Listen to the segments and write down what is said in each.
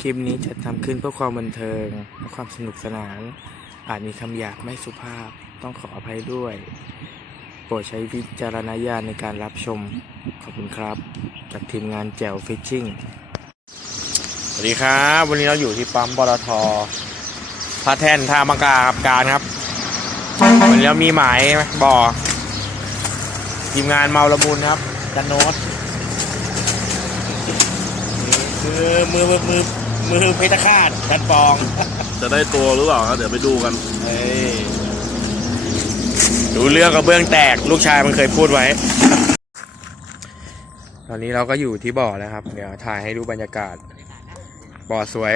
คลิปนี้จะทำขึ้นเพื่อความบันเทิงและความสนุกสนาน อาจมีคำหยาบไม่สุภาพต้องขออภัยด้วย โปรดใช้วิจารณญาณในการรับชม ขอบคุณครับ จากทีมงานแจวฟิชชิ่งสวัสดีครับ วันนี้เราอยู่ที่ปั๊มปตทพระแท่นท่ามะกาครับการครับ วันนี้เรามีหมายบ่อทีมงานเมาละมุนครับจันโนตนี่คือมือมือมือ มือเพชรฆาตจันปองจะได้ตัวหรือเปล่าครับเดี๋ยวไปดูกันเฮ้ยดูเรื่องกับเบื้องแตกลูกชายมันเคยพูดไว้ ตอนนี้เราก็อยู่ที่บ่อแล้วครับ เดี๋ยวถ่ายให้ดูบรรยากาศ บ่อสวย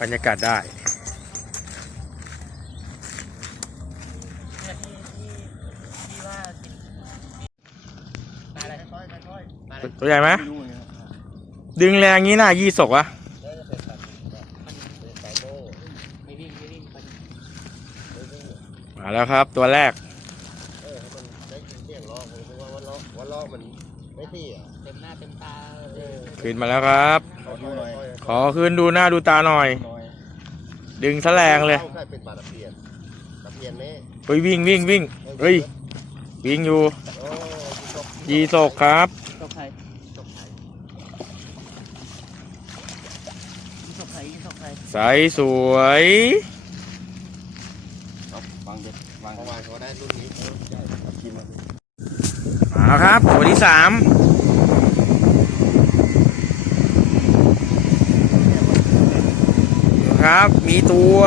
บรรยากาศได้ตัวใหญ่ไหม ดึงแรงงี้น่ายี่สกวะมาแล้วครับตัวแรกเออให้มันได้ยินเสียงร้องผมคิดว่าวันร้องวันร้องมันไม่ที่อะเต็มหน้าเต็มตาเออขึ้นมาแล้วครับขอดูหน่อยขอขึ้นดูหน้าดูตาหน่อย ดึงแสลงเลยใช่เป็นปลาตะเพียนตะเพียนนี่เฮ้ยวิ่งวิ่งวิ่งเฮ้ยวิ่งอยู่โอ้ยตกยีสกครับ ตกไข่ ตกใจ ตกไข่ตกไข่ ใสสวย วางเด็ดวางวางเขาได้รุ่นนี้เออใหญ่กินมามาครับตัวที่สามครับ มีตัว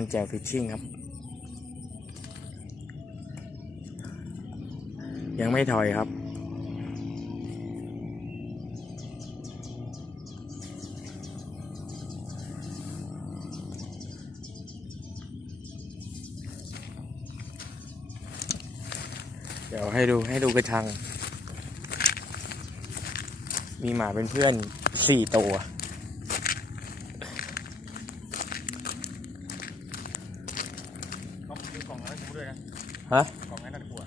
านแจวฟิชชิ่งครับ ยังไม่ถอยครับ เดี๋ยวให้ดูให้ดูกระชัง มีหมาเป็นเพื่อนสี่ตัว ต้องมีกล่องนั้นกู ด้วยนะฮะกล่องนั้นน่ะกูอะ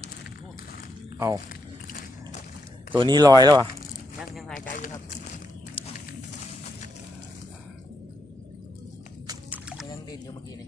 เอาตัวนี้ลอยแล้วอะยังยังหายใจอยู่ครับมันยังดิ้นอยู่เมื่อกี้นี่